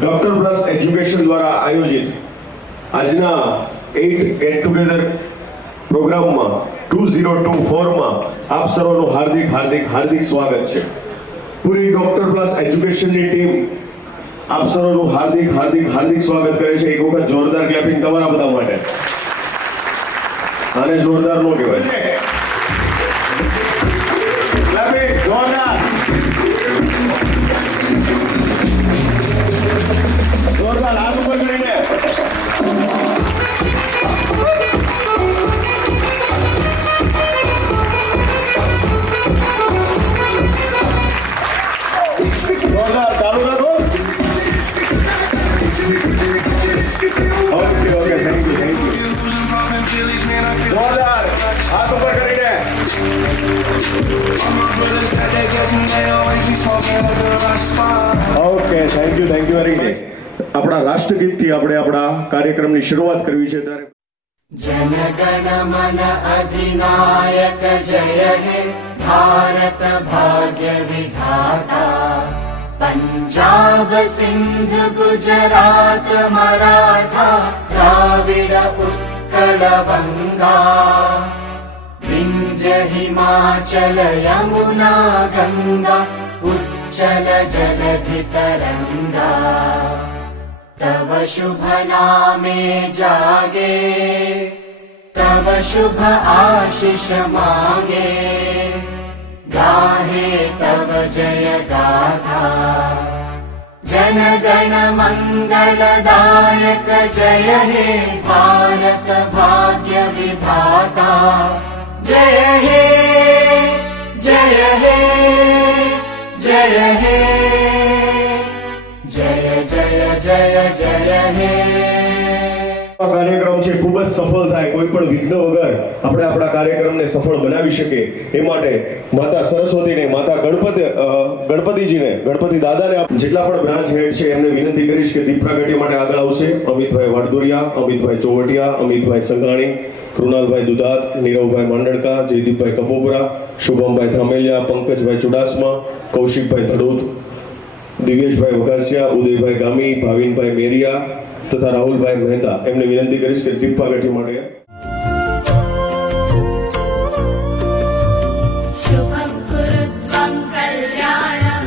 Doctor plus education દ્વારા આયોજિત આજના 8 ગેટ ટુગેધર પ્રોગ્રામમાં 2024માં આપ સર્વનું હાર્દિક સ્વાગત છે. પૂરી ડોક્ટર પ્લસ એજ્યુકેશનની ટીમ આપ સર્વનું હાર્દિક સ્વાગત કરે છે. એક વખત જોરદાર ક્લેપિંગ તમારા બધા માટે. આને જોરદાર નો કહેવાય. ક્લેપિંગ જોરદાર. જોરદાર હાથ ઉપર કરીને. જોરદાર ચાલુ રાખો. Okay thank you. જોરદાર હાથ ઉપર કરીને. Okay thank you very much. આપણા રાષ્ટ્રગીતથી આપણે આપણા કાર્યક્રમની શરૂઆત કરવી છે. ત્યારે जनगण मन अधिनायक जय हे भारत भाग्य विधाता पंजाब सिंध गुजरात मराठा द्राविड उत्कल गंगा विंध्य हिमाचल यमुना गंगा उच्चल जलधि तरंगा तव शुभ नामे जागे तव शुभ आशीष मांगे गाहे तव जय गाथा जन गण मंगलदायक जय हे भारत भाग्य विधाता जय हे जय हे जय हे जय जय जय जय हे. આ કાર્યક્રમ છે ખૂબ જ સફળ થાય, કોઈ પણ વિઘ્ન વગર આપણે આપણા કાર્યક્રમને સફળ બનાવી શકે એ માટે માતા સરસ્વતીને, માતા ગણપતિજીને, ગણપતિ દાદાને જેટલા પણ બ્રાન્ચ હેડ છે એમને વિનંતી કરીશ કે દીપ પ્રાગટ્ય માટે આગળ આવશે. અમિતભાઈ વાડદોરિયા, અમિતભાઈ ચોવટિયા, અમિતભાઈ સંઘાણી, કૃણાલભાઈ દુધાત, નીરવભાઈ માંડણકા, જયદીપભાઈ કપોપરા, શુભમભાઈ ધામેલિયા, પંકજભાઈ ચુડાસમા, કૌશિકભાઈ ધડોદ, દિવ્યેશભાઈ વઘાસિયા, ઉદયભાઈ ગામી, ભાવિનભાઈ મેરિયા તથા રાહુલભાઈ મહેતા એમને વિનંતી કરીશ કે દીપ પ્રાગટ્ય માટે शुभं कुरुत्वं कल्याणं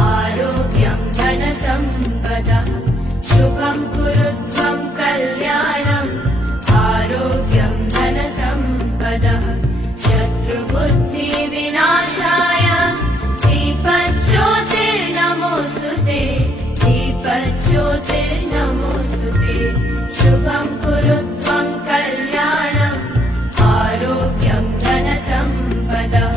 आरोग्यं धनसम्पदः शुभं कुरुत्वं कल्याणं आरोग्यं धनसम्पदः शत्रुबुद्धि विनाशाय दीपज्योतिर्नमोस्तुते दीपज्योतिर्नमोस्तुते शुभं कुरुत्वं कल्याणं आरोग्यं धनसम्पदः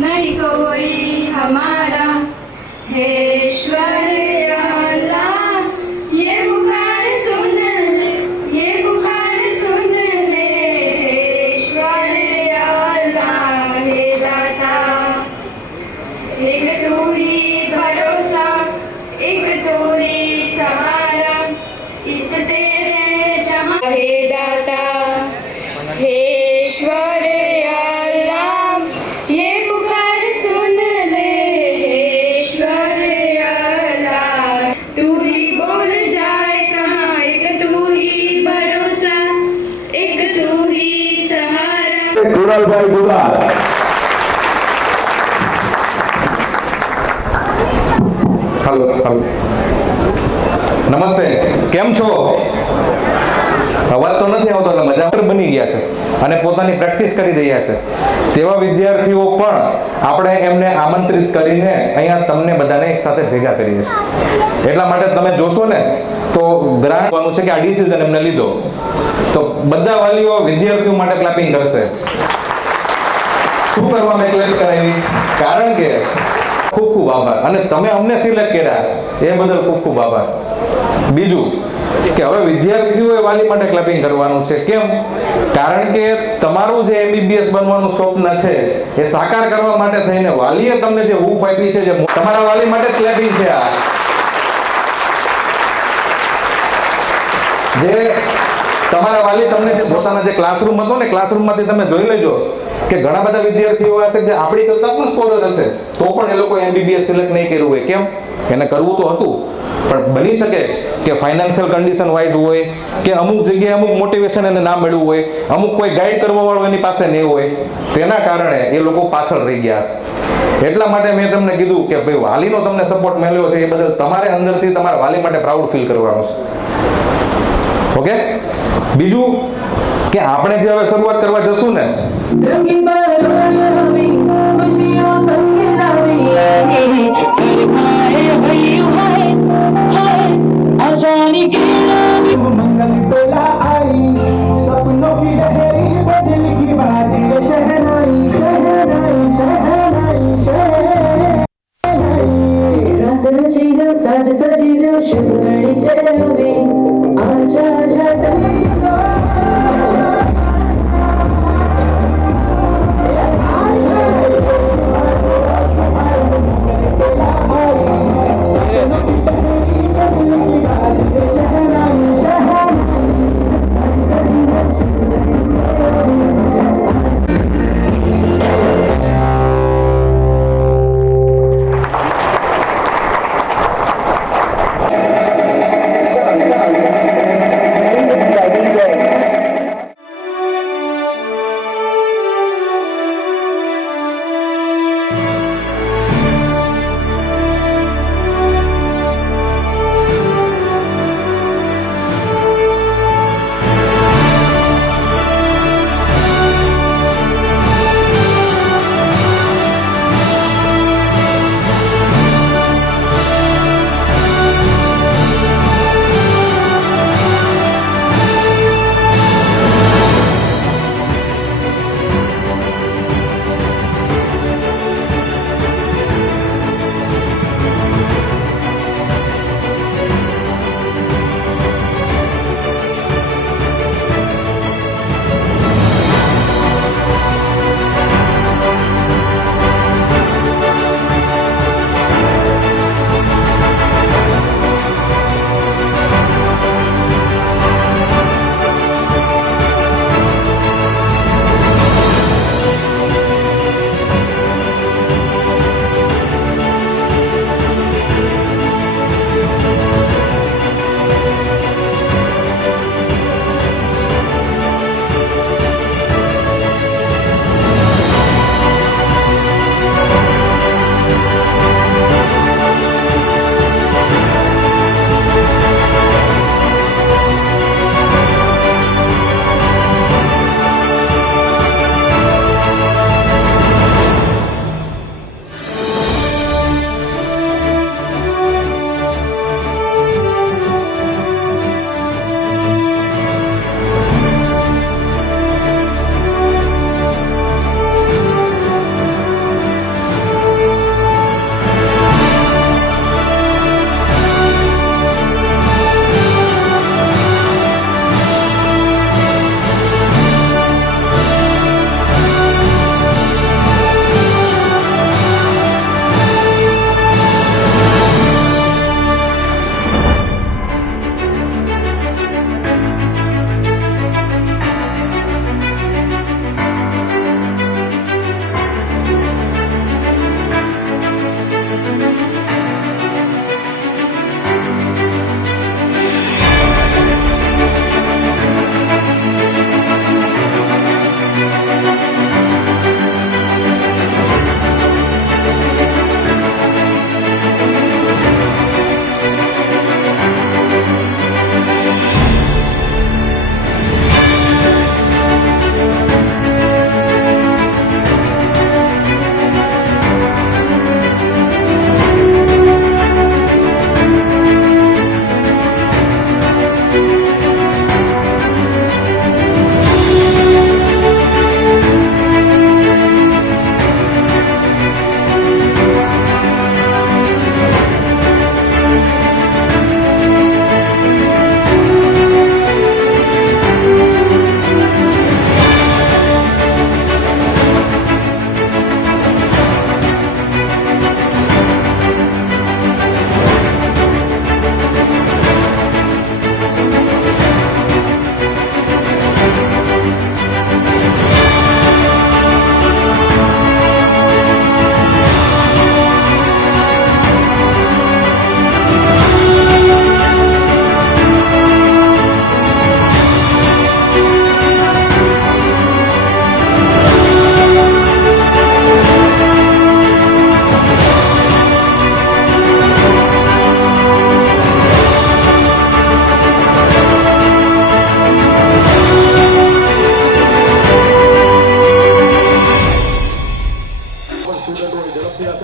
नहीं कोई हमारा हे ईश्वर अल्लाह ये पुकार सुन ले हे ईश्वर अल्लाह हे दाता एक तू ही भरोसा एक तू ही सहारा इस तेरे जहां हे दाता हे ईश्वर કૃણાલભાઈ દુધાત. હલો નમસ્તે, કેમ છો? અવાજ તો નથી આવતો એટલે મજા બની ગયા છે અને પોતાની પ્રેક્ટિસ કરી રહ્યા છે. તેવા વિદ્યાર્થીઓ પણ આપણે એમને આમંત્રિત કરીને અહીંયા તમને બધાને એક સાથે ભેગા કરીએ છીએ. એટલા માટે તમે જોશો ને તો ગ્રાન્ટ વાનું છે કે આ ડિસિઝન એમને લીધો તો બધા વાલીઓ વિદ્યાર્થીઓ માટે ક્લેપિંગ કરશે. શું કરવા મેં ક્લેપ કરાવી? કારણ કે ખૂબ ખૂબ આભાર અને તમે અમને સિલેક્ટ કર્યા એ બદલ ખૂબ ખૂબ આભાર. બીજું કે હવે વિદ્યાર્થીઓએ વાલી માટે ક્લેપિંગ કરવાનું છે. કેમ? કારણ કે તમારું જે MBBS બનવાનું સ્વપ્ન છે એ સાકાર કરવા માટે થઈને વાલીએ તમને જે હૂફ આપી છે, જે તમારા વાલી માટે ક્લેપિંગ છે. આ જે તમારા વાલી તમને જે પોતાના જે ક્લાસરૂમ હતો ને, ક્લાસરૂમમાંથી તમે જોઈ લેજો કે ઘણા બધા વિદ્યાર્થીઓ હશે જે આપણી કરતા પણ સ્કોલર હશે તો પણ એ લોકો MBBS સિલેક્ટ નહીં કર્યું હોય. કેમ? એને કરવું તો હતું પણ બની શકે કે ફાઇનાન્શિયલ કન્ડિશન વાઇઝ હોય કે અમુક જગ્યાએ અમુક મોટિવેશન એને ના મળ્યું હોય, અમુક કોઈ ગાઈડ કરવા વાળો એની પાસે નહીં હોય, તેના કારણે એ લોકો પાછળ રહી ગયા હશે. એટલા માટે મેં તમને કીધું કે ભાઈ વાલીનો તમને સપોર્ટ મળ્યો છે એ બદલ તમારે અંદરથી તમારા વાલી માટે પ્રાઉડ ફીલ કરવાનું છે. ઓકે? બીજું કે આપણે જે હવે શરૂઆત કરવા જશું ને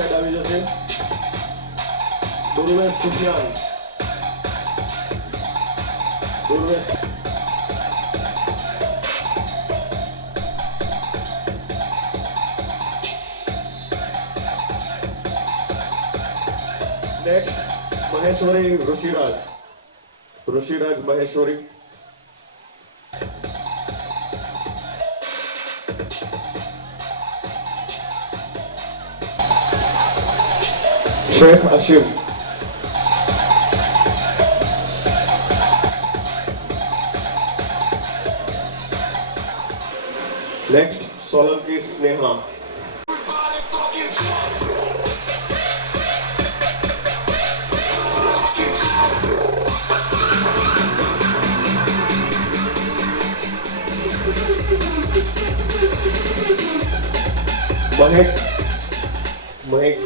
સાઈડ આવી જશે. દુર્વેશ સુફિયાન. દુર્વેશ નેક્સ્ટ મહેશ્વરી ઋષિરાજ. ઋષિરાજ મહેશ્વરી. શેખ હશીમ. નેક્સ્ટ સોલંકી સ્નેહા. મહેક. મહેક.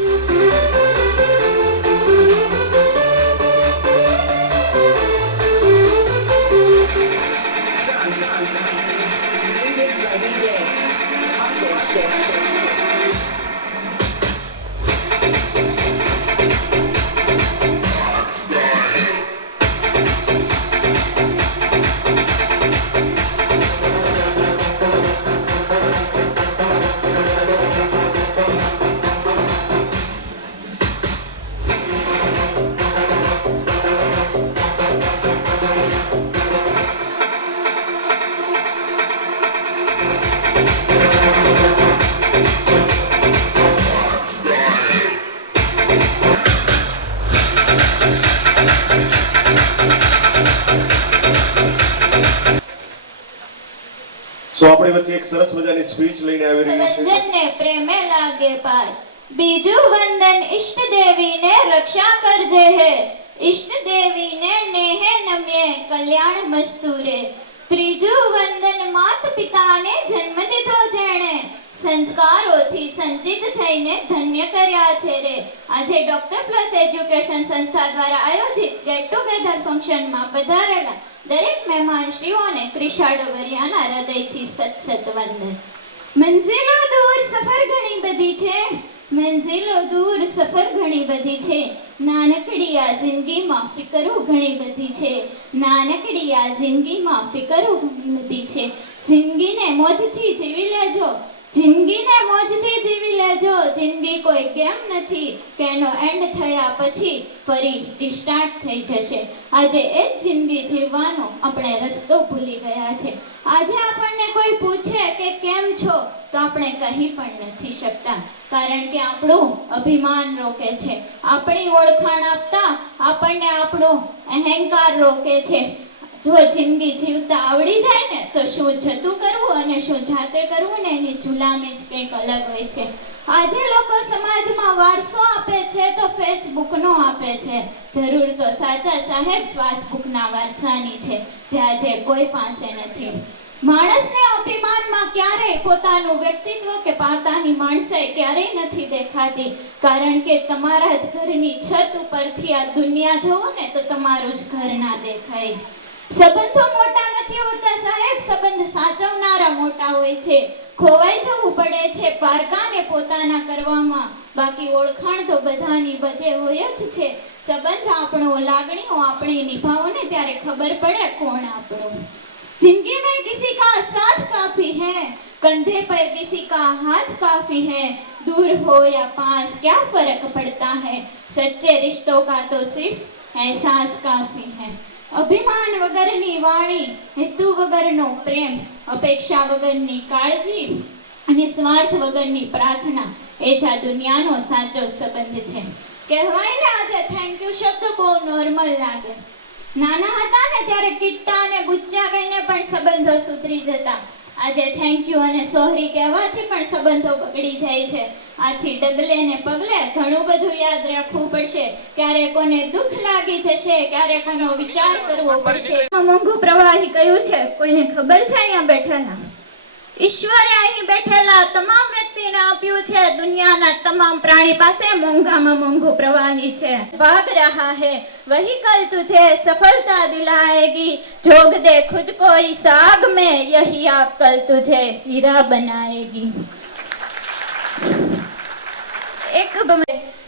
સો આપણી વચ્ચે એક સરસ મજાની સ્પીચ લઈને આવી રહી છે. વંદનને પ્રેમે લાગે પાર બીજું વંદન ઈષ્ટ દેવીને રક્ષા કરજે હે ઈષ્ટ દેવીને નેહે નમ્યે કલ્યાણ મસ્તુ રે ત્રીજું વંદન માત પિતાને જન્મ દીધો જેણે સંસ્કારોથી સંચિત થઈને ધન્ય કર્યા છે રે. આજે ડોક્ટર પ્લસ એજ્યુકેશન સંસ્થા દ્વારા આયોજિત ગેટ ટુગેધર ફંક્શનમાં પધારેલા દરેક મહેમાનશ્રીઓને ક્રિશાડો વરિયાના હૃદયથી સત વંદન. મંઝિલો દૂર સફર ઘણી બધી છે મંઝિલો દૂર સફર ઘણી બધી છે નાનકડી આ જિંદગીમાં ફિકરો ઘણી બધી છે નાનકડી આ જિંદગીમાં ફિકરો ઘણી બધી છે. જિંદગીને મોજથી જીવી લેજો જિંદગીને મોજથી જીવી લેજો. જિંદગી કોઈ ગેમ નથી કે એનો એન્ડ થયા પછી ફરી રિસ્ટાર્ટ થઈ જશે. આજે એ જ જિંદગી જીવવાનો આપણે રસ્તો ભૂલી ગયા છે. આજે આપણને કોઈ પૂછે કે કેમ છો તો આપણે કહી પણ નથી શકતા કારણ કે આપણું અભિમાન રોકે છે. આપણી ઓળખાણ આપતા આપણને આપણો અહંકાર રોકે છે. જો જિંદગી જીવતા આવડી જાય ને તો શું જતું કરવું અને શું જાતે કરવું ને એની જુલામી જ કંઈક અલગ હોય છે. આજે લોકો સમાજમાં વારસો આપે છે તો ફેસબુકનો આપે છે. જરૂર તો સાચા સાહેબ ફેસબુકના વારસાની છે જે આજે કોઈ પાસે નથી. માણસને અભિમાનમાં ક્યારેય પોતાનું વ્યક્તિત્વ કે પોતાની માણસાઈ ક્યારેય નથી દેખાતી કારણ કે તમારા જ ઘરની છત ઉપરથી આ દુનિયા જોવો ને તો તમારું જ ઘર ના દેખાય. સંબંધો મોટા નથી હોતા સાહેબ સંબંધ સાચવનારા મોટા હોય છે. ખોવાઈ જવું પડે છે પારકાને પોતાના કરવામાં બાકી ઓળખાણ તો બધાની બધે હોય જ છે. સંબંધ આપણો લાગણીઓ આપણી નિભાવો ને ત્યારે ખબર પડે કોણ આપણું. जिंदगी में किसी का साथ काफी है कंधे पर किसी का हाथ काफी है दूर हो या पास क्या फर्क पड़ता है सच्चे रिश्तों का तो सिर्फ एहसास काफी है. અભિમાન વગરની વાણી હેતુ વગરનો પ્રેમ અપેક્ષા વગરની કાળજી અને સ્વાર્થ વગરની પ્રાર્થના એ જ આ દુનિયાનો સાચો સંબંધ છે. કહેવાય ને આજે થેન્ક યુ શબ્દ બહુ નોર્મલ લાગે. નાના હતા ને ત્યારે કિટ્ટા અને ગુચ્ચા કહીને પણ સંબંધો સુધરી જતા. આજે થેન્ક યુ અને સોહરી કહેવાથી પણ સંબંધો બગડી જાય છે. આથી ડગલે ને પગલે ઘણું બધું યાદ રાખવું પડશે. ક્યારેક કોને દુઃખ લાગી જશે ક્યારેક એનો વિચાર કરવો પડશે. મોંઘું પ્રવાહી કયું છે કોઈને ખબર છે? અહીંયા બેઠેલા ઈશ્વરે અહીં બેઠેલા તમામ વ્યક્તિને આપ્યું છે. દુનિયાના તમામ પ્રાણી પાસે મોંઘામાં મોંઘું પ્રવાહી છે. ભાગ રહા હે वही कल तुझे सफलता दिलाएगी जोग दे खुद को इस आग में यही आग कल तुझे हीरा बनाएगी.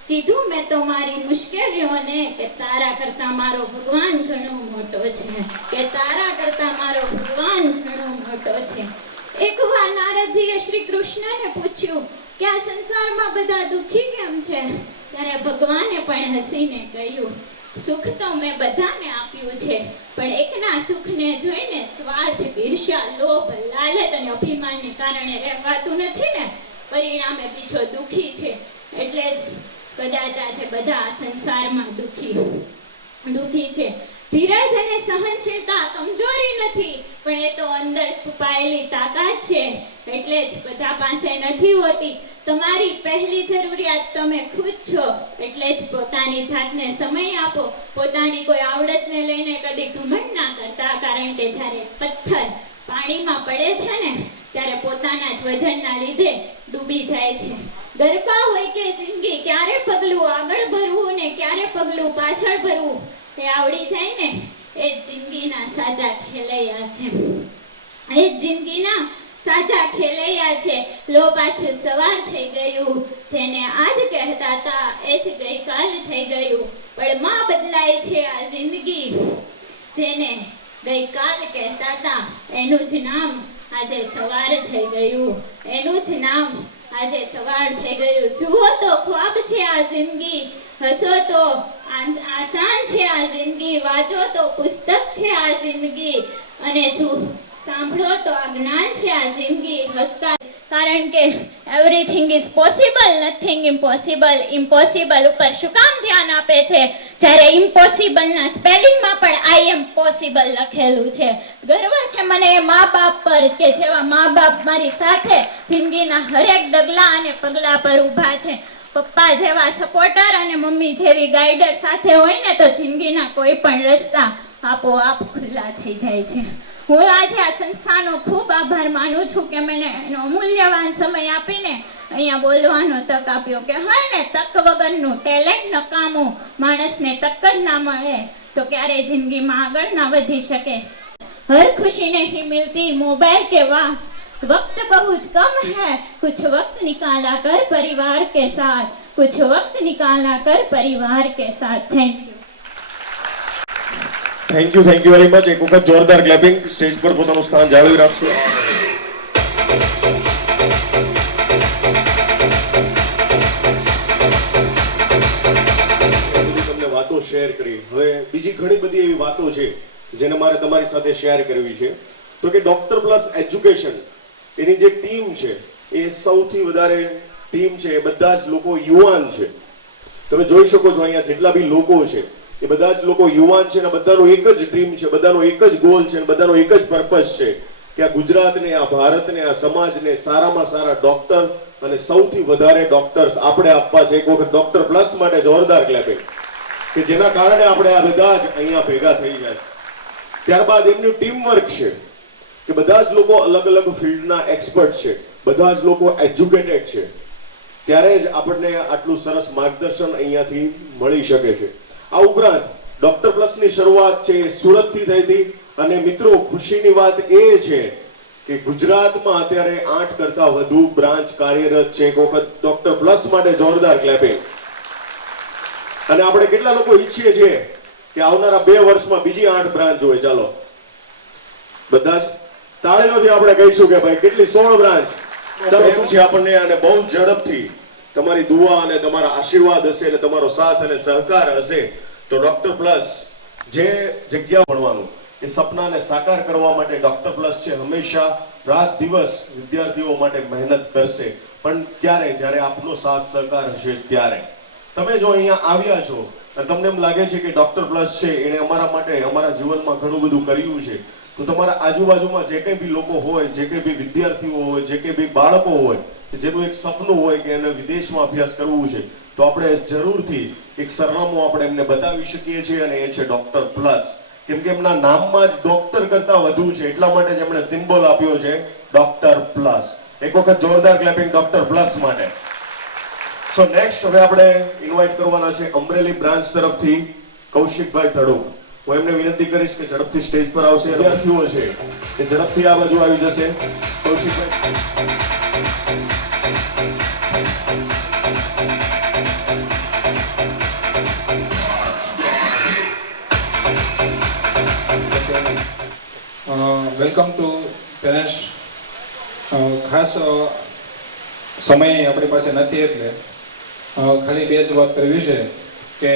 કીધું મેં તો મારી મુશ્કેલીઓને કે તારા કરતા મારો ભગવાન ઘણો મોટો છે, કે તારા કરતા મારો ભગવાન ઘણો મોટો છે. એકવાર નારદજીએ શ્રી કૃષ્ણને પૂછ્યું કે આ સંસારમાં બધા દુખી કેમ છે? ત્યારે ભગવાને પણ હસીને કહ્યું, સુખ તો મેં બધાને આપ્યું છે, પણ એકના સુખને જોઈને સ્વાર્થ, ઈર્ષ્યા, લોભ, લાલચ અને અભિમાનને કારણે રહેવાતું નથી ને, પરિણામે બીજો દુખી છે. એટલે જ કદાચ આજે બધા આ સંસારમાં દુખી છે. ધીરજ અને સહનશીલતા કમજોરી નથી, પણ એ તો અંદર છુપાયેલી તાકાત છે. એટલે જ બધા પાસે નથી હોતી. તમારી પહેલી જરૂરિયાત તમે ખુદ છો. એટલે જ પોતાની જાતને સમય આપો. પોતાની કોઈ આવડતને લઈને કદી ઘમંડ ના કરતા, કારણ કે જ્યારે પથ્થર પાણીમાં પડે છે ને ત્યારે પોતાના જ વજનના લીધે ડૂબી જાય છે. ગરબા હોય કે જિંદગી, ક્યારે પગલું આગળ ભરવું ને ક્યારે પગલું પાછળ ભરવું એ આવડી જાય ને, એ જિંદગીના સાચા ખેલૈયા છે. એ જિંદગીના સાચા ખેલૈયા છે. લો પાછું સવાર થઈ ગયું, જેને આજ કહેતા હતા એ જ ગઈકાલ થઈ ગયું. પળમાં બદલાય છે આ જિંદગી, જેને ગઈકાલ કહેતા હતા એનું જ નામ આજે સવાર થઈ ગયું. એનું જ નામ આજે સવાર થઈ ગયું. જુઓ તો ખ્વાબ છે આ જિંદગી, હસો તો આસાન છે આ જિંદગી, વાંચો તો પુસ્તક છે આ જિંદગી, અને જો સાંભળો તો આ જ્ઞાન છે આ જિંદગી. હસતા, કારણ કે everything is possible, nothing impossible. Impossible ઉપર શું કામ ધ્યાન આપે છે, જ્યારે ઇમ્પોસિબલના સ્પેલિંગમાં પણ આઈ એમ પોસિબલ લખેલું છે. ગર્વ છે મને એ મા બાપ પર કે જેવા મા બાપ મારી સાથે જિંદગીના હરેક ડગલા અને પગલા પર ઊભા છે. પપ્પા જેવા સપોર્ટર અને મમ્મી જેવી ગાઈડર સાથે હોય ને તો જિંદગીના કોઈ પણ રસ્તા આપોઆપ ખુલ્લા થઈ જાય છે. હું આજે આ સંસ્થાનો ખૂબ આભાર માનું છું કે મને એનો અમૂલ્યવાન સમય આપીને અહીંયા બોલવાનો તક આપ્યો. કે હા ને, તક વગરનું ટેલેન્ટ નકામું, માણસને તક જ ના મળે તો ક્યારેય જિંદગીમાં આગળ ના વધી શકે. हर खुशी नहीं मिलती मोबाइल के वास, वक्त बहुत कम है, कुछ वक्त निकाला कर परिवार के साथ, कुछ वक्त निकाला कर परिवार के साथ. Thank you. Thank you very much. એક વખત જોરદાર ક્લેપિંગ. સ્ટેજ પર પોતાનું સ્થાન જાળવી રાખશો. તમને વાતો શેર કરી. હવે બીજી ઘણી બધી એવી વાતો છે જેને મારે તમારી સાથે શેર કરવી છે. તો કે ડોક્ટર પ્લસ એજ્યુકેશન એની જે ટીમ છે એ સૌથી વધારે ટીમ છે એ બધા જ લોકો યુવાન છે. તમે જોઈ શકો છો અહીંયા જેટલા બી લોકો છે એ બધા જ લોકો યુવાન છે અને બધાનો એક જ ડ્રીમ છે, બધાનો એક જ ગોલ છે અને બધાનો એક જ પર્પસ છે કે આ ગુજરાતને, આ ભારતને, આ સમાજને સારામાં સારા ડોક્ટર અને સૌથી વધારે ડોક્ટર્સ આપણે આપવા છે. એક વખત ડોક્ટર પ્લસ માટે જોરદાર ક્લેપિંગ, કે જેના કારણે આપણે આ બધા જ અહીંયા ભેગા થઈ જાય. ત્યારબાદ એમનું ટીમ વર્ક છે કે બધા જ લોકો અલગ અલગ ફિલ્ડના એક્સપર્ટ છે, બધા જ લોકો એજ્યુકેટેડ છે, ત્યારે જ આપણને આટલું સરસ માર્ગદર્શન અહીંયાથી મળી શકે છે. આ ઉપરાંત ડોક્ટર પ્લસ ની શરૂઆત છે એ સુરતથી થઈ હતી અને મિત્રો ખુશીની વાત એ છે કે ગુજરાતમાં અત્યારે 8 કરતા વધુ બ્રાન્ચ કાર્યરત છે. એક વખત ડોક્ટર પ્લસ માટે જોરદાર ક્લેપિંગ. અને આપણે કેટલા લોકો ઈચ્છીએ છીએ કે આવનારા 2 વર્ષમાં બીજી 8 બ્રાન્ચ હોય? ચાલો બધા જ તાળીઓથી આપણે કહીશું કે ભાઈ કેટલી 16 બ્રાન્ચ. ચાલો શું છે આપણને, અને બહુ ઝડપથી તમારી દુઆ અને તમારા આશીર્વાદ હશે અને તમારો સાથ અને સહકાર હશે તો ડોક્ટર પ્લસ જે જગ્યા ભણવાનું એ સપનાને સાકાર કરવા માટે ડોક્ટર પ્લસ છે હંમેશા રાત દિવસ વિદ્યાર્થીઓ માટે મહેનત કરશે. પણ ક્યારે? જ્યારે આપનો સાથ સહકાર હશે ત્યારે. તમે જો અહીંયા આવ્યા છો અને તમને એમ લાગે છે કે ડોક્ટર પ્લસ છે એને અમારા માટે, અમારા જીવનમાં ઘણું બધું કર્યું છે, તો તમારા આજુબાજુમાં જે કંઈ બી લોકો હોય, જે કંઈ બી વિદ્યાર્થીઓ હોય, જે કંઈ બી બાળકો હોય જેનું એક સપનું હોય કે એને વિદેશમાં અભ્યાસ કરવું છે, તો આપણે જરૂરથી એક સરનામું આપણે એમને બતાવી શકીએ છીએ અને એ છે ડોક્ટર પ્લસ. કેમ કે એમના નામમાં જ ડોક્ટર કરતા વધુ છે, એટલા માટે જ એમણે સિમ્બોલ આપ્યો છે ડોક્ટર પ્લસ. એક વખત જોરદાર ક્લેપિંગ ડોક્ટર પ્લસ માટે. સો નેક્સ્ટ હવે આપણે ઇન્વાઇટ કરવાના છે અમરેલી બ્રાન્ચ તરફથી કૌશિકભાઈ તડુક. હું એમને વિનંતી કરીશ કે ઝડપથી સ્ટેજ પર આવશે. વિદ્યાર્થીઓ છે એ ઝડપથી આ બાજુ આવી જશે. Kaushikbhai welcome to parents. ખાસ સમય આપણી પાસે નથી એટલે ખાલી બે જ વાત કરવી છે કે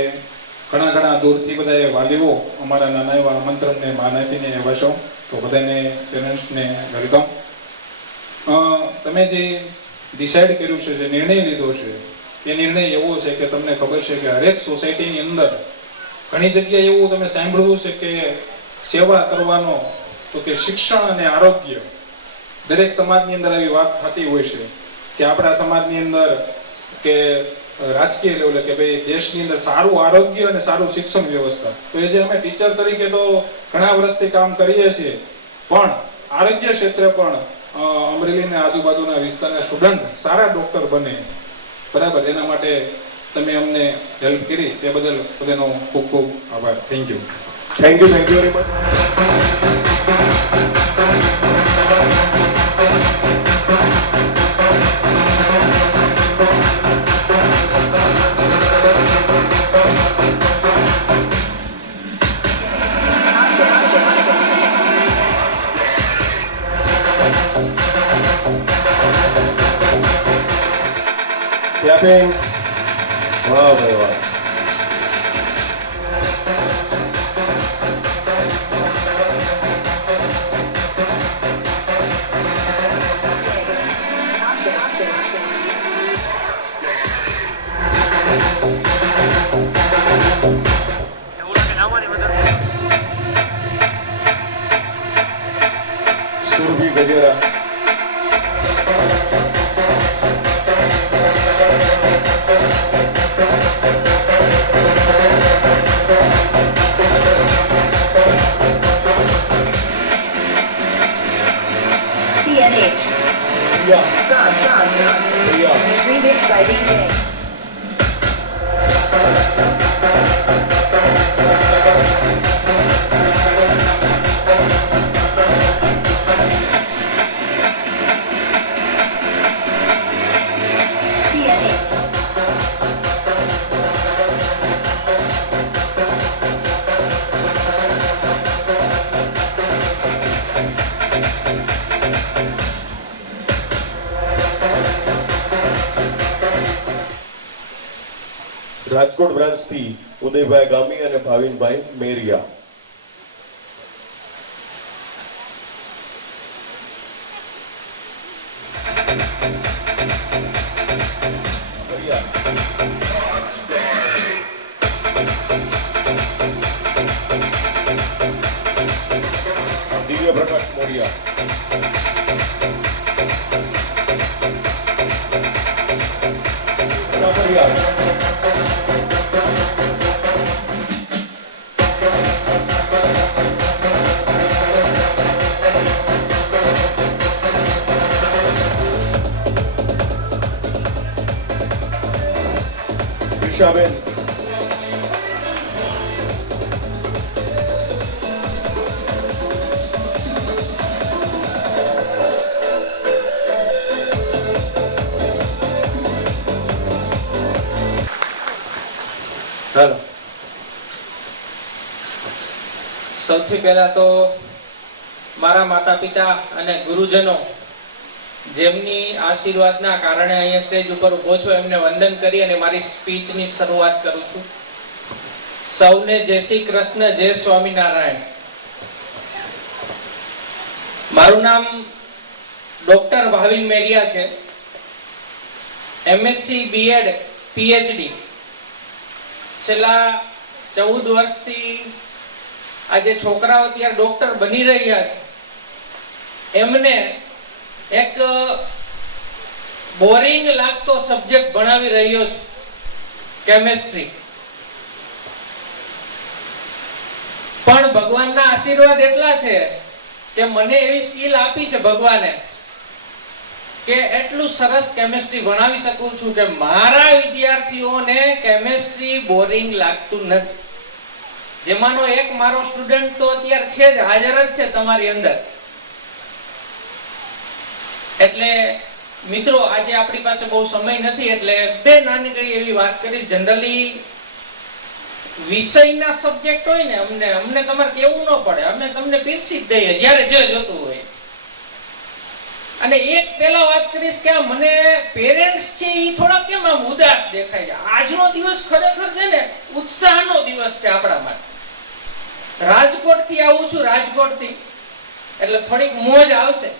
ઘણા દૂરથી બધા વાલીઓ અમારા નાના એવા આમંત્રણને માન આપીને આવ્યા છો, તો બધાને પેરેન્ટ્સને વેલકમ. તમે જે ડિસાઈડ કર્યું છે, જે નિર્ણય લીધો છે, એ નિર્ણય એવો છે કે તમને ખબર છે કે હરેક સોસાયટીની અંદર ઘણી જગ્યાએ એવું તમે સાંભળ્યું છે કે સેવા કરવાનો, તો કે શિક્ષણ અને આરોગ્ય, દરેક સમાજની અંદર આવી વાત થતી હોય છે કે આપણા સમાજની અંદર કે રાજકીય લેવલે કે ભાઈ દેશની અંદર સારું આરોગ્ય અને સારું શિક્ષણ વ્યવસ્થા. તો એ જે અમે ટીચર તરીકે તો ઘણા વર્ષથી કામ કરીએ છીએ, પણ આરોગ્ય ક્ષેત્રે પણ અમરેલીના આજુબાજુના વિસ્તારના સ્ટુડન્ટ સારા ડોક્ટર બને, બરાબર, એના માટે તમે અમને હેલ્પ કરી તે બદલ બધાનો ખૂબ ખૂબ આભાર. Thank you. Thank you very much. Clapping. વાહ ભાઈ વાહ. Surabhi Gajera. Remix by DJ. Rajkot બ્રાન્ચથી Udaybhai ગામી અને ભાવિનભાઈ મેરિયા. દિવ્ય પ્રકાશ મોરિયા. Shabin. ચાલો, સૌથી પહેલા તો મારા માતા પિતા અને ગુરુજનો જેમની આશીર્વાદના કારણે અહીંયા સ્ટેજ ઉપર ઊભો છું, એમને વંદન કરી અને મારી સ્પીચની શરૂઆત કરું છું. સૌને જય શ્રી કૃષ્ણ, જય સ્વામિનારાયણ. મારું નામ ડોક્ટર ભાવિન મેરિયા છે. એમએસસી, બીએડ, પીએચડી છેલ્લા 14 વર્ષથી આજે છોકરાઓ અત્યારે ડોક્ટર બની રહ્યા છે, એમને એક બોરિંગ લાગતો સબ્જેક્ટ ભણાવી રહ્યો છું, કેમેસ્ટ્રી. પણ ભગવાનના આશીર્વાદ એટલા છે કે મને એવી સ્કિલ આપી છે ભગવાને કે એટલું સરસ કેમેસ્ટ્રી ભણાવી શકું છું કે મારા વિદ્યાર્થીઓને કેમેસ્ટ્રી બોરિંગ લાગતું નથી. જેમાંનો એક મારો સ્ટુડન્ટ તો અત્યારે છે જ, હાજર જ છે તમારી અંદર. એટલે મિત્રો, આજે આપણી પાસે બહુ સમય નથી એટલે બે નાની એવી વાત કરીશ. જનરલી વિષયના સબ્જેક્ટ હોય ને અમને તમારે કેવું ન પડે, અમે તમને પીરસી જ દઈએ જ્યારે જે જોતું હોય. અને એક પહેલા વાત કરીશ કે મને પેરેન્ટ્સ છે એ થોડા કેમ આમ ઉદાસ દેખાય છે. આજનો દિવસ ખરેખર છે ને ઉત્સાહનો દિવસ છે આપણા માટે. રાજકોટ થી આવું છું, રાજકોટ થી, એટલે થોડીક મોજ આવશે,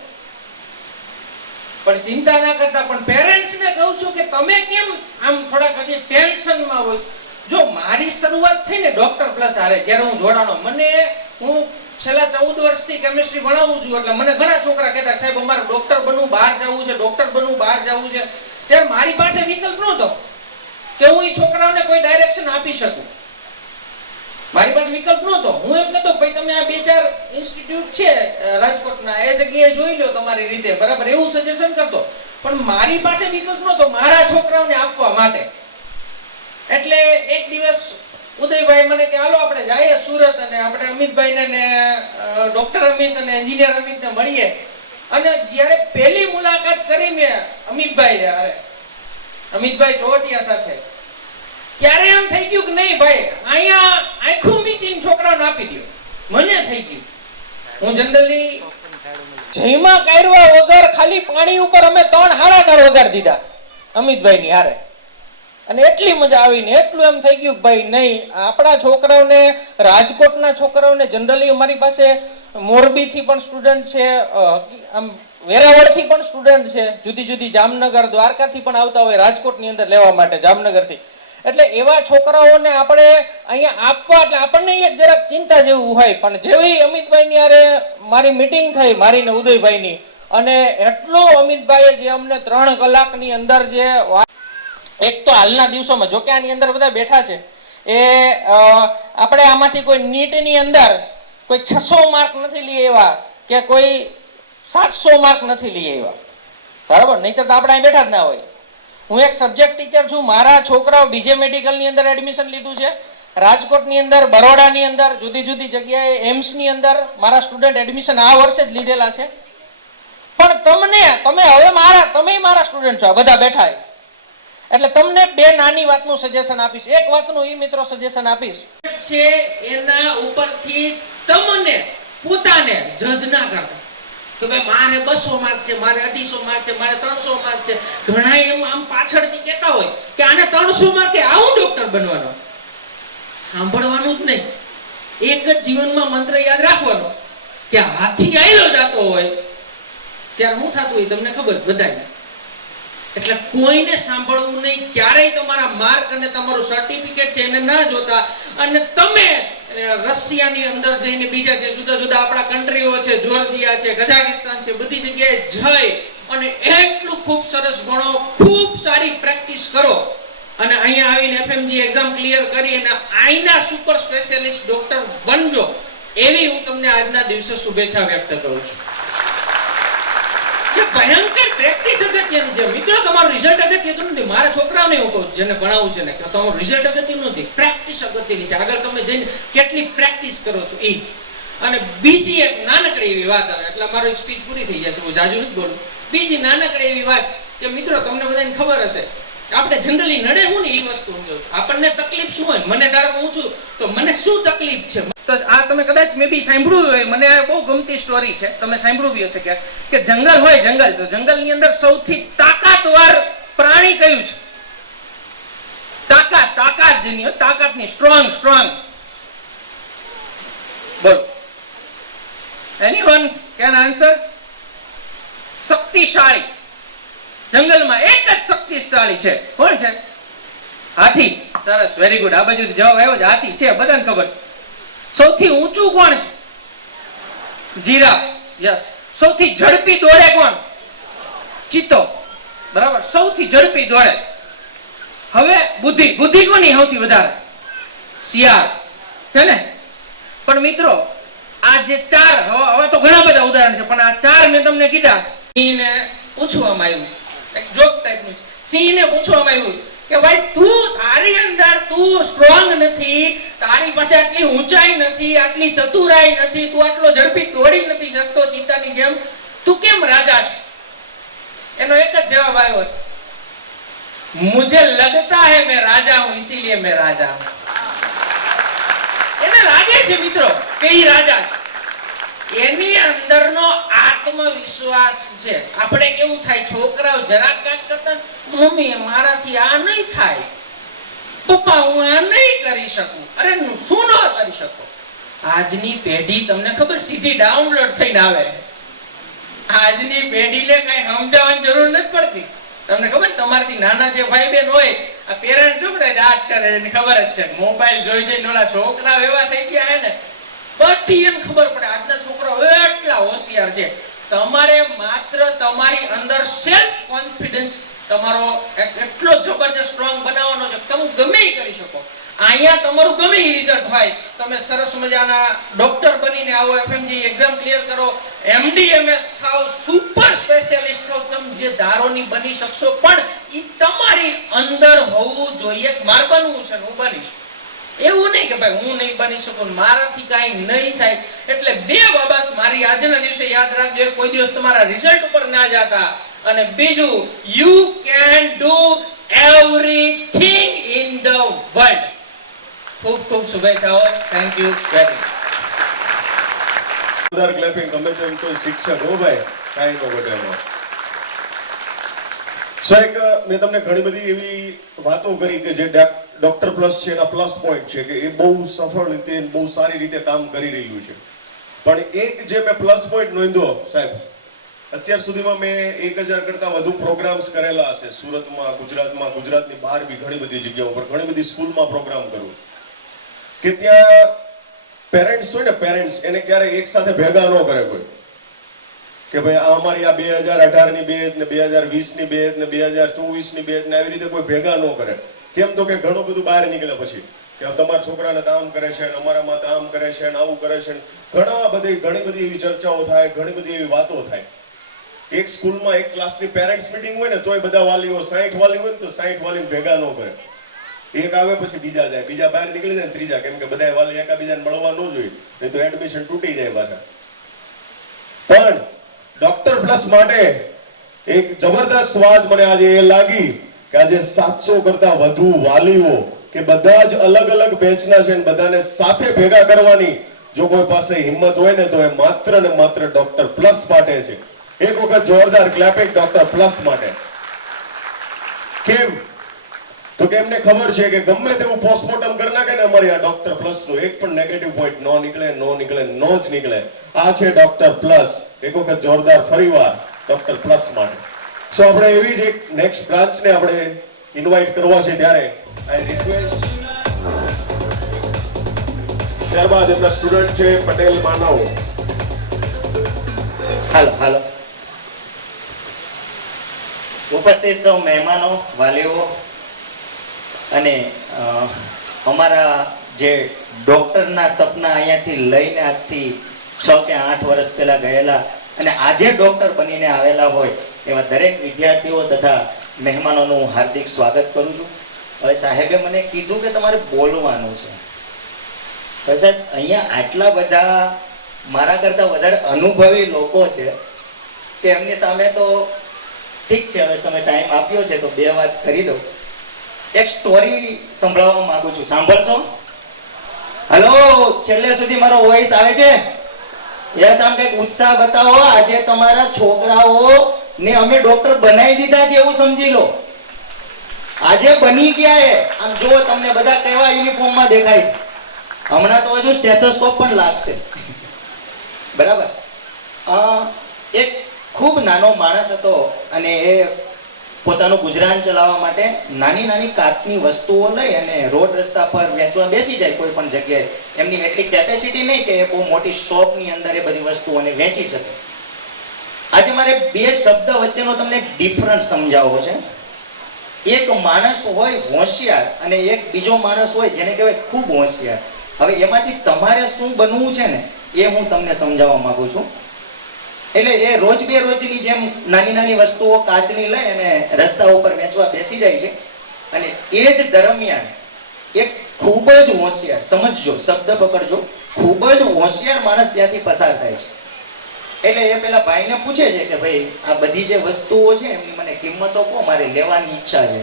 પણ ચિંતા ના કરતા. પણ પેરેન્ટ્સ ને કહું છું કે તમે કેમ આમ થોડાક હજી ટેન્શનમાં હોય. જો મારી શરૂઆત થઈ ને ડોક્ટર પ્લસ હારે, જ્યારે હું જોડાણો, હું છેલ્લા 14 વર્ષથી કેમિસ્ટ્રી ભણાવું છું, એટલે મને ઘણા છોકરા કહેતા સાહેબ અમારે ડોક્ટર બનવું, બહાર જવું છે, ડોક્ટર બનવું, બહાર જવું છે. ત્યારે મારી પાસે વિકલ્પ નહોતો કે હું એ છોકરાઓને કોઈ ડાયરેક્શન આપી શકું. મારી પાસે વિકલ્પ નહોતો. હું એમ કહેતો ભાઈ તમે આ 2-4 ઇન્સ્ટિટ્યૂટ છે રાજકોટના, એ જગ્યાએ જોઈ લો તમારી રીતે, બરાબર, એવું સજેશન કરતો. પણ મારી પાસે વિકલ્પ નહોતો મારા છોકરાઓને આપવા માટે. એટલે એક દિવસ ઉદયભાઈ મને કે હાલો આપણે જઈએ સુરત અને આપણે અમિતભાઈને ને ડોક્ટર અમિત અને એન્જિનિયર અમિતને મળીએ. અને જ્યારે પહેલી મુલાકાત કરી મેં અમિતભાઈ ચોટિયા સાથે, ત્યારે એમ થઈ ગયું કે નહીં ભાઈ અહીંયા આંખું મીચીને છોકરાઓને આપી દો. મને થઈ ગયું, હું જનરલી જઈમાં કાઢવા વગર ખાલી પાણી ઉપર અમે 3 હાડાદાર વગાડી દીધા અમિતભાઈની હારે. અને એટલી મજા આવી ને એટલું એમ થઈ ગયું ભાઈ નહીં, આપણા છોકરાઓને, રાજકોટના છોકરાઓને, જનરલી અમારી પાસે મોરબીથી પણ સ્ટુડન્ટ છે, વેરાવળથી પણ સ્ટુડન્ટ છે, જુદી જુદી જામનગર, દ્વારકાથી પણ આવતા હોય રાજકોટની અંદર લેવા માટે, જામનગરથી. એટલે એવા છોકરાઓને આપણે અહીંયા આપવા, એટલે આપણને એક જરાક ચિંતા જેવું હોય. પણ જેવી અમિતભાઈની હારે મારી મીટિંગ થઈ, મારી ને ઉદયભાઈની, અને એટલું અમિતભાઈએ જે અમને 3 કલાકની અંદર જે એક તો હાલના દિવસોમાં, જો કે આની અંદર બધા બેઠા છે, એ આપણે આમાંથી કોઈ નીટની અંદર કોઈ 600 માર્ક નથી લઈ આવ્યા કે કોઈ 700 માર્ક નથી લઈ આવ્યા, બરાબર, નહીં તો આપણે અહીં બેઠા જ ના હોય. હું એક સબ્જેક્ટ ટીચર છું, મારા છોકરાઓ બીજે મેડિકલની અંદર એડમિશન લીધું છે, રાજકોટની અંદર, બરોડાની અંદર, જુદી જુદી જગ્યાએ, એમ્સની અંદર મારા સ્ટુડન્ટ એડમિશન આ વર્ષે જ લીધેલા છે. પણ તમે મારા સ્ટુડન્ટ છો, બધા બેઠા. એટલે તમને 2 નાની વાતનું સજેશન આપીશ. એક વાતનું એ મિત્રો સજેશન આપીશ છે એના ઉપરથી તમને પોતાને જજ ના કરતા કે ભાઈ મારે 200 માર્ક છે, મારે 250 માર્ક છે, મારે 300 માર્ક છે. ઘણા એમ આમ પાછળથી કહેતા હોય કે આને 300 માર્કે આવું ડોક્ટર બનવાનો. સાંભળવાનું જ નહીં. એક જ જીવનમાં મંત્ર યાદ રાખવાનો કે હાથી આયલો જાતો હોય ત્યારે શું થતું હોય તમને ખબર બધાને. એટલે કોઈને સાંભળવું નહીં, ક્યારેય તમારા માર્ક અને તમારું સર્ટિફિકેટ છે એને ના જોતા. અને તમે રશિયાની અંદર જઈને, બીજા જે જુદા જુદા આપણા કન્ટ્રીઓ છે, જોર્જિયા છે, કઝાકિસ્તાન છે, બધી જગ્યાએ જઈ અને એટલું ખૂબ સરસ ભણો, ખૂબ સારી પ્રેક્ટિસ કરો અને અહીંયા આવીને એફએમજી એક્ઝામ ક્લિયર કરી અને આઈના સુપર સ્પેશિયાલિસ્ટ ડોક્ટર બનજો, એવી હું તમને આજના દિવસે શુભેચ્છા વ્યક્ત કરું છું. ભયંકર પ્રેક્ટિસ અગત્યની છે મિત્રો. તમારું રિઝલ્ટ અગત્યનું નથી. મારા છોકરાઓને એવું કહું જેને ભણાવું છે ને કે તમારું રિઝલ્ટ અગત્યનું નથી, પ્રેક્ટિસ અગત્યની છે. આગળ તમે જઈને કેટલી પ્રેક્ટિસ કરો છો એ. અને બીજી એક નાનકડી એવી વાત આવે એટલે મારી સ્પીચ પૂરી થઈ જશે, હું જાજુ નથી બોલું. બીજી નાનકડી એવી વાત કે મિત્રો તમને બધાને ખબર હશે, આપણે જનરલી નડે હું ને એ વસ્તુ સમજો. આપણને તકલીફ શું હોય, મને ધારો હું છું તો મને શું તકલીફ છે, તો આ તમે કદાચ મે બી સાંભળ્યું હોય, મને આ બહુ ગમતી સ્ટોરી છે, તમે સાંભળ્યું હશે કે જંગલ હોય, જંગલ, તો જંગલની અંદર સૌથી તાકાતવાર પ્રાણી કયું છે? તાકાત જેની હોય, તાકાતની, સ્ટ્રોંગ. બોલો, એનીવન કેન આન્સર? શક્તિશાળી. જંગલમાં એક જ શક્તિશાળી છે, કોણ છે? હાથી. સરસ, વેરી ગુડ. આ બાજુ જવાબ આવ્યો છે, હાથી છે, બધાને ખબર. સૌથી ઊંચું કોણ છે? જીરાફ. યસ. સૌથી ઝડપી દોડે કોણ? ચિત્તો. બરાબર, સૌથી ઝડપી દોડે. હવે બુદ્ધિ કોની સૌથી વધારે? શિયાળ છે ને. પણ મિત્રો આ જે 4, હવે તો ઘણા બધા ઉદાહરણ છે, પણ આ 4 મેં તમને કીધા. સિંહને પૂછવામાં આવ્યું, એક જોક ટાઈપનું છે. સિંહને પૂછવામાં આવ્યું કે ભાઈ તારી અંદર તું સ્ટ્રોંગ નથી, તારી પાસે આટલી ઊંચાઈ નથી, આટલી ચતુરાઈ નથી, તું આટલો ઝડપી દોડી નથી શકતો ચિત્તાની જેમ, તું કેમ રાજા છે? એનો એક જ જવાબ આવ્યો, મુझे लगता है मैं राजा हूं इसीलिए मैं राजा हूं. એને લાગે છે મિત્રો કે ઈ રાજા છે. એની અંદરનો આત્મવિશ્વાસ છે. આપણે કેવું થાય, છોકરાઓ જરાક કાંઈક કરતા ને, મમ્મી મારાથી આ નહીં થાય, પપ્પા હું આ નહીં કરી શકું. અરે શું ન કરી શકો? આજની પેઢી તમને ખબર સીધી ડાઉનલોડ થઈને આવે. આજની પેઢીને કઈ સમજાવવાની જરૂર નથી પડતી. તમને ખબર તમારાથી નાના જે ભાઈ બહેન હોય, આ પેરેન્ટ જો ને દાંત કરે એને ખબર જ છે. મોબાઈલ જોઈ જોઈને ઓલા છોકરા એવા થઈ ગયા હે ને, બધી એમ ખબર પડે. આજના છોકરાઓ એટલા હોશિયાર છે. તમારે માત્ર તમારી અંદર સેલ્ફ કોન્ફિડન્સ તમારો એટલો જબરજસ્ત સ્ટ્રોંગ બનાવવાનો છે, તમે ગમે એ કરી શકો. અહીંયા તમારું ગમે એ રિઝલ્ટ હોય, તમે સરસ મજાના ડોક્ટર બનીને આવો, એફએમજી એક્ઝામ ક્લિયર કરો, એમડીએમએસ થાવ, સુપર સ્પેશિયાલિસ્ટ થાવ, તમે જે ધારોની બની શકશો, પણ એ તમારી અંદર હોવું જોઈએ. મારે બનવું છે, હું બનીશ. એવું નહીં કે ભાઈ હું નહીં બની શકું, મારાથી કાંઈ નહીં થાય. એટલે બે બાબત મારી આજના દિવસે યાદ રાખજો. કોઈ દિવસ તમારા રિઝલ્ટ ઉપર ના જાતા, અને બીજું, you can do everything in the world. ખૂબ ખૂબ શુભેચ્છાઓ. Thank you very much. જોરદાર ક્લેપિંગ. ગમે તેમ કોઈ શિક્ષક હો ભાઈ, કાંઈ ન ઘટે એમાં. સો એક મેં તમને ઘણી બધી એવી વાતો કરી કે જે ડોક્ટર પ્લસ છે એના પ્લસ પોઈન્ટ છે કે એ બહુ સફળ રીતે બહુ સારી રીતે કામ કરી રહ્યું છે. પણ એક જે મેં પ્લસ પોઈન્ટ નોંધ્યો સાહેબ, અત્યાર સુધીમાં મેં 1000 કરતા વધુ પ્રોગ્રામ્સ કરેલા હશે. સુરતમાં, ગુજરાતમાં, ગુજરાતની બહાર બી ઘણી બધી જગ્યાઓ પર, ઘણી બધી સ્કૂલમાં પ્રોગ્રામ કરું કે ત્યાં પેરેન્ટ્સ હોય ને, પેરેન્ટ્સ એને ક્યારે એક સાથે ભેગા ન કરે કોઈ કે ભાઈ આ અમારી આ 2018 ની બેચ ને 2020 ની બેચ ને 2024 ની બેચ ને આવી રીતે કોઈ ભેગા ન કરે. કેમ તો કે ઘણું બધું બહાર નીકળે પછી કે તમારા છોકરાને કામ કરે છે, અમારામાં કામ કરે છે, આવું કરે છે. ઘણી બધી એવી ચર્ચાઓ થાય, ઘણી બધી એવી વાતો થાય. એક સ્કૂલમાં એક ક્લાસની પેરેન્ટ્સ મીટિંગ હોય ને તોય બધા વાલીઓ 60 વાલી હોય ને તો 60 વાલી ભેગા ન કરે. એક આવે પછી બીજા જાય, બીજા બહાર નીકળી જાય, ત્રીજા. કેમ કે બધા વાલી એકબીજાને મળવા ન જોઈએ, નહીં તો એડમિશન તૂટી જાય પાછા. પણ ડોક્ટર પ્લસ માટે એક જબરદસ્ત વાત મને આજે એ લાગી કે આજે 700 કરતા વધુ વાલીઓ કે બધા જ અલગ અલગ બેચના છે, બધાને સાથે ભેગા કરવાની જો કોઈ પાસે હિંમત હોય ને તો એ માત્ર ને માત્ર ડોક્ટર પ્લસ માટે છે. એક વખત જોરદાર ક્લેપિંગ ડોક્ટર પ્લસ માટે. કેમ તો કે એમને ખબર છે કે ગમે તેવું પોસ્ટમોર્ટમ કરી નાખે ને અમારી આ ડોક્ટર પ્લસ નું એક પણ નેગેટિવ પોઈન્ટ નો નીકળે, નો જ નીકળે. આ છે ડોક્ટર પ્લસ. એક વખત જોરદાર ફરીવાર ડોક્ટર પ્લસ માટે. સો આપણે એવી જ એક નેક્સ્ટ બ્રાન્ચ ને આપણે ઇન્વાઇટ કરવા છે ત્યારે આઈ રિક્વેસ્ટ. ત્યારબાદ એમના સ્ટુડન્ટ છે પટેલ માનવ. હાલો ઉપસ્થિત સૌ મહેમાનો, વાલીઓ અને અમારા જે ડોક્ટરના સપના અહીંયાથી લઈને આજથી 6 કે 8 વર્ષ પહેલા ગયેલા અને આજે ડોક્ટર બનીને આવેલા હોય એવા દરેક વિદ્યાર્થીઓ તથા મહેમાનોનું હું હાર્દિક સ્વાગત કરું છું. હવે સાહેબે મને કીધું કે તમારે બોલવાનું છે. હવે સાહેબ અહીંયા આટલા બધા મારા કરતા વધારે અનુભવી લોકો છે કે એમની સામે તો ઠીક છે, હવે તમે ટાઈમ આપ્યો છે તો 2 વાત કરી દો. એક સ્ટોરી સંભળાવવા માંગુ છું, સાંભળશો? હેલો, છેલ્લે સુધી મારો વોઇસ આવે છે? યસ, આમ કઈક ઉત્સાહ બતાવો. આજે તમારા છોકરાઓ ને અમે ડોક્ટર બનાવી દીધા છે એવું સમજી લો. આજે બની ગયા એ. આમ જો તમને બધા કેવા યુનિફોર્મમાં દેખાય. હમણાં તો હજુ સ્ટેથોસ્કોપ પણ લાગશે. બરાબર. એક ખૂબ નાનો માણસ હતો અને એ પોતાનું ગુજરાન ચલાવવા માટે નાની કાચની વસ્તુઓ લઈ અને રોડ રસ્તા પર વેચવા બેસી જાય કોઈ પણ જગ્યાએ. એમની એટલી કેપેસિટી નહીં કે એ બહુ મોટી શોપની અંદર એ બધી વસ્તુઓને વેચી શકે. આજે મારે 2 શબ્દ વચ્ચેનો તમને ડિફરન્સ સમજાવવો છે. એક માણસ હોય હોશિયાર અને એક બીજો માણસ હોય જેને કહેવાય ખૂબ હોશિયાર. હવે એમાંથી તમારે શું બનવું છે ને એ હું તમને સમજાવવા માંગુ છું. એટલે એ રોજ બે રોજની જેમ નાની વસ્તુઓ કાચની લઈ અને રસ્તા ઉપર વેચવા બેસી જાય છે અને એ જ દરમિયાન એક ખૂબ જ હોશિયાર, સમજજો, શબ્દ પકડજો, ખૂબ જ હોશિયાર માણસ ત્યાંથી પસાર થાય છે. એટલે એ પેલા ભાઈને પૂછે છે કે ભાઈ આ બધી જે વસ્તુઓ છે એમની મને કિંમતો કહો, મારે લેવાની ઈચ્છા છે.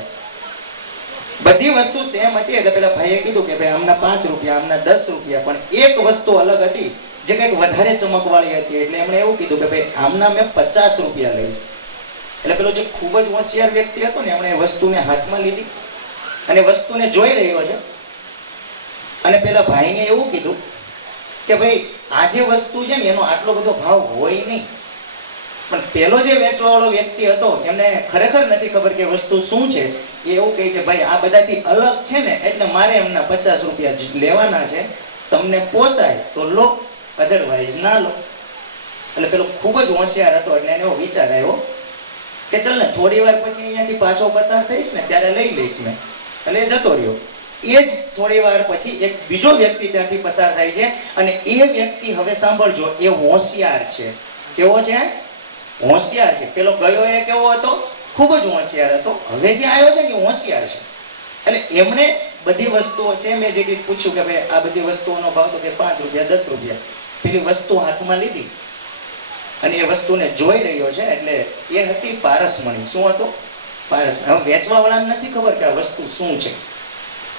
બધી વસ્તુ સેમ હતી. એટલે પેલા ભાઈએ કીધું કે ભાઈ આમના 5 રૂપિયા, આમના 10 રૂપિયા, પણ એક વસ્તુ અલગ હતી જે કંઈક વધારે ચમકવાળી હતી. એટલે એમણે એવું કીધું કે ભાઈ આમના મેં 50 રૂપિયા લઈશ. એટલે પેલો જે ખૂબ જ હોશિયાર વ્યક્તિ હતો ને, એમણે વસ્તુને હાથમાં લીધી અને વસ્તુને જોઈ રહ્યો છે. અને પેલા ભાઈને એવું કીધું કે ભાઈ આ જે વસ્તુ છે ને એનો આટલો બધો ભાવ હોય નહીં. પણ પેલો જે વેચવાવાળો વ્યક્તિ હતો એમને ખરેખર નથી ખબર કે વસ્તુ શું છે. એ એવું કહે છે ભાઈ આ બધાથી અલગ છે ને એટલે મારે એમના 50 રૂપિયા લેવાના છે. તમને પોસાય તો લો, અધરવાઇઝ ના લો. એટલે પેલો ખૂબ જ હોશિયાર હતો. એટલે એને એવો વિચાર આવ્યો કે ચલ ને થોડી વાર પછી અહીંયાથી પાછો પસાર થઈશ ને ત્યારે લઈ લઈશ મેં. એટલે એ જતો રહ્યો. એ જ થોડી વાર પછી એક બીજો વ્યક્તિ ત્યાંથી પસાર થાય છે અને એ વ્યક્તિ, હવે સાંભળજો, એ હોશિયાર છે. કેવો છે? હોશિયાર છે. પેલો ગયો એ કેવો હતો? ખૂબ જ હોશિયાર હતો. હવે જે આવ્યો છે ને એ હોશિયાર છે. એટલે એમણે બધી વસ્તુઓ સેમ એજ ઇટ ઇઝ પૂછ્યું કે ભાઈ આ બધી વસ્તુઓનો ભાવ તો કે 5 રૂપિયા, 10 રૂપિયા. પેલી વસ્તુ હાથમાં લીધી અને એ વસ્તુને જોઈ રહ્યો છે. એટલે એ હતી પારસમણી. શું હતો? પારસમણી. હવે વેચવા વાળાને નથી ખબર કે આ વસ્તુ શું છે.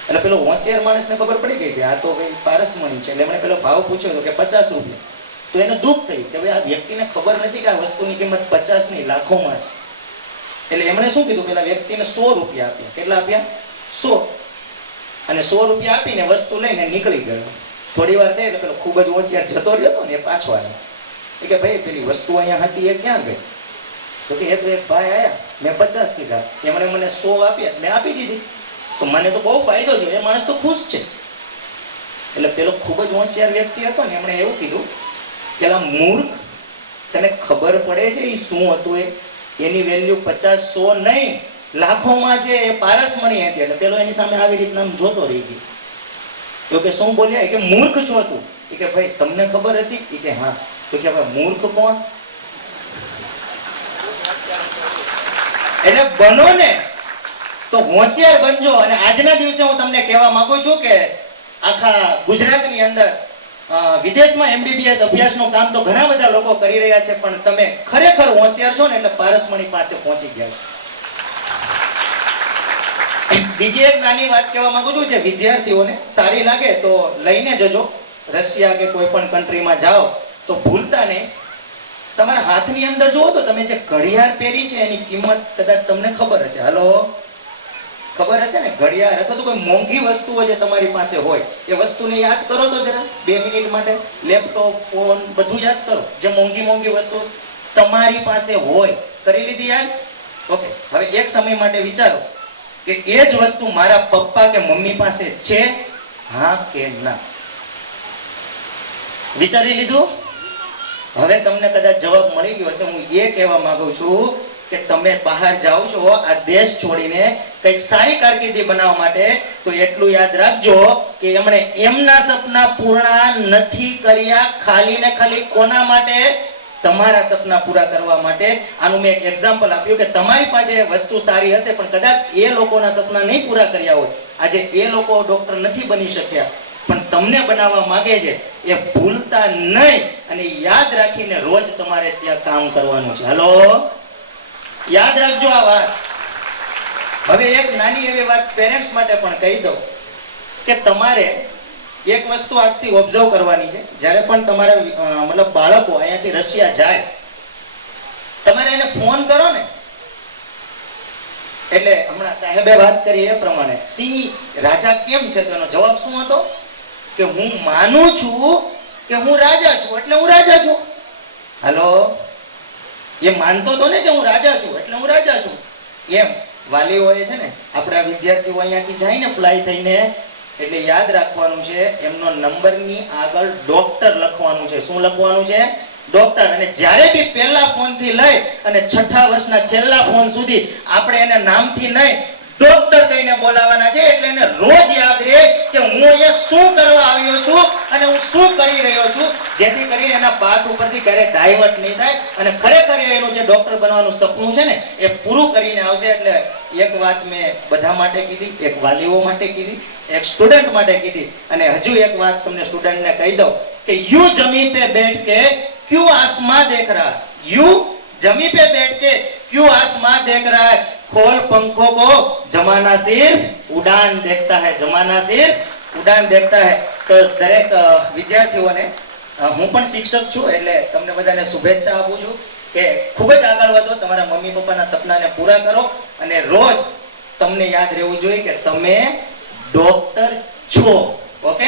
એટલે પેલો હોશિયાર માણસને ખબર પડી ગઈ કે આ તો ભાઈ પારસમણી છે. એટલે એમણે પેલો ભાવ પૂછ્યો હતો કે 50 રૂપિયા. તો એને દુઃખ થયું કે ભાઈ આ વ્યક્તિને ખબર નથી કે આ વસ્તુની કિંમત 50 ની લાખોમાં છે. એટલે એમણે શું કીધું, પેલા વ્યક્તિને 100 રૂપિયા આપ્યા. કેટલા આપ્યા? 100. અને 100 રૂપિયા આપીને વસ્તુ લઈને નીકળી ગયો. થોડી વાર થઈ એટલે પેલો ખૂબ જ હોશિયાર જતો રહ્યો હતો ને, એ પાછો આવ્યો. એ કે ભાઈ પેલી વસ્તુ અહીંયા હતી એ ક્યાં ગઈ? તો કે એ તો એક ભાઈ આયા, મેં 50 કીધા, એમણે મને 100 આપ્યા, મેં આપી દીધી. તો મને તો બહુ ફાયદો થયો, એ માણસ તો ખુશ છે. એટલે પેલો ખૂબ જ હોશિયાર વ્યક્તિ હતો ને, એમણે એવું કીધું કે મૂર્ખ, તને ખબર પડે છે એ શું હતું? એની વેલ્યુ 50, 100 નહીં, લાખોમાં છે. એ પારસમણી હતી. એટલે પેલો એની સામે આવી રીતના જોતો રહી ગયો. તો કે શું બોલ્યા? કે મૂર્ખ છો તું? એ કે ભાઈ તમને ખબર હતી? એ કે હા. તો કે ભાઈ મૂર્ખ કોણ? એટલે બનો ને તો હોશિયાર બનજો. અને આજના દિવસે હું તમને કહેવા માંગુ છું કે આખા ગુજરાતની અંદર વિદેશમાં MBBS અભ્યાસનું કામ તો ઘણા બધા લોકો કરી રહ્યા છે, પણ તમે ખરેખર હોશિયાર છો ને એટલે પારસમણી પાસે પહોંચી ગયા છો. બીજી એક નાની વાત કહેવા માંગુ છું, જે વિદ્યાર્થીઓને સારી લાગે તો લઈને જજો. રશિયા કે કોઈ પણ કન્ટ્રીમાં જાઓ તો ભૂલતા નહીં, તમારા હાથની અંદર જુઓ તો તમે જે ઘડિયાળ પહેરી છે એની કિંમત કદાચ તમને ખબર હશે. હાલો, ખબર હશે ને? ઘડિયાળ અથવા તો કોઈ મોંઘી વસ્તુઓ જે તમારી પાસે હોય એ વસ્તુને યાદ કરો તો જરા 2 મિનિટ માટે. લેપટોપ, ફોન, બધું યાદ કરો. જે મોંઘી મોંઘી વસ્તુ તમારી પાસે હોય, કરી લીધી યાદ? ઓકે. હવે એક સમય માટે વિચારો કે એ જ વસ્તુ મારા પપ્પા કે મમ્મી પાસે છે, હા કે ના? વિચારી લીધું? હવે તમને કદાચ જવાબ મળી ગયો હશે. હું એ કહેવા માંગુ છું કે તમે બહાર જાઓ છો આ દેશ છોડીને કંઈક સારી કારકિર્દી બનાવવા માટે, તો એટલું યાદ રાખજો કે એમણે એમના સપના પૂર્ણ નથી કર્યા ખાલી ને ખાલી કોના માટે? તમારા સપના પૂરા કરવા માટે. આનું મેં એક એક્ઝામ્પલ આપ્યું કે તમારી પાસે વસ્તુ સારી હશે પણ કદાચ એ લોકોના સપના નહીં પૂરા કર્યા હોય. આજે એ લોકો ડોક્ટર નથી બની શક્યા પણ તમને બનાવવા માંગે છે. એ ભૂલતા નહીં અને યાદ રાખીને રોજ તમારે ત્યાં કામ કરવાનું છે. હાલો, યાદ રાખજો આ વાત. હવે એક નાની એવી વાત પેરેન્ટ્સ માટે પણ કહી દઉં કે તમારે એક વસ્તુ આજથી ઓબ્ઝર્વ કરવાની છે. જ્યારે પણ તમારા મતલબ બાળકો અહીંયાથી રશિયા જાય, તમારે એને ફોન કરો ને, એટલે હમણાં સાહેબે વાત કરી એ પ્રમાણે સિંહ રાજા કેમ છે, તો એનો જવાબ શું હતો કે હું માનું છું કે હું રાજા છું એટલે હું રાજા છું. હાલો, એ માનતો તો ને કે હું રાજા છું એટલે હું રાજા છું. એમ વાલીઓએ છે ને, આપણા વિદ્યાર્થીઓ અહીંયાથી જાય ને ફ્લાય થઈને, એટલે યાદ રાખવાનું છે એમનો નંબરની આગળ ડોક્ટર લખવાનું છે. શું લખવાનું છે? ડોક્ટર. અને જ્યારે બી પહેલા ફોન થી લઈ અને 6થા વર્ષના છેલ્લા ફોન સુધી આપણે એને નામથી નહીં ડોક્ટર કહીને બોલાવવાના છે. એટલે એને રોજ યાદ રહે કે હું અહીંયા શું કરવા આવ્યો છું અને હું શું કરી રહ્યો છું, જેથી કરીને એના પાથ ઉપરથી ક્યારે ડાયવર્ટ નહીં થાય અને ખરેખર એનું જે ડોક્ટર બનવાનું સપનું છે ને એ પૂરું કરીને આવશે. એટલે એક વાત મેં બધા માટે કીધી, એક વાલીઓ માટે કીધી, એક સ્ટુડન્ટ માટે કીધી, અને હજુ એક વાત તમને સ્ટુડન્ટને કહી દઉં કે યુ જમી પે બેઠ કે क्यों आसमां देख रहा है? यू जमी पे बैठ के क्यों आसमां देख रहा है? खोल पंखों को जमाना सिर्फ उड़ान देखता है, जमाना सिर्फ उड़ान देखता है। तो દરેક વિદ્યાર્થીઓને હું પણ શિક્ષક છું એટલે તમને બધાને શુભેચ્છા આપું છું કે ખૂબ જ આગળ વધો, તમારા મમ્મી પપ્પાના સપનાને પૂરા કરો અને રોજ તમને યાદ રહેવું જોઈએ કે તમે ડોક્ટર છો. ઓકે.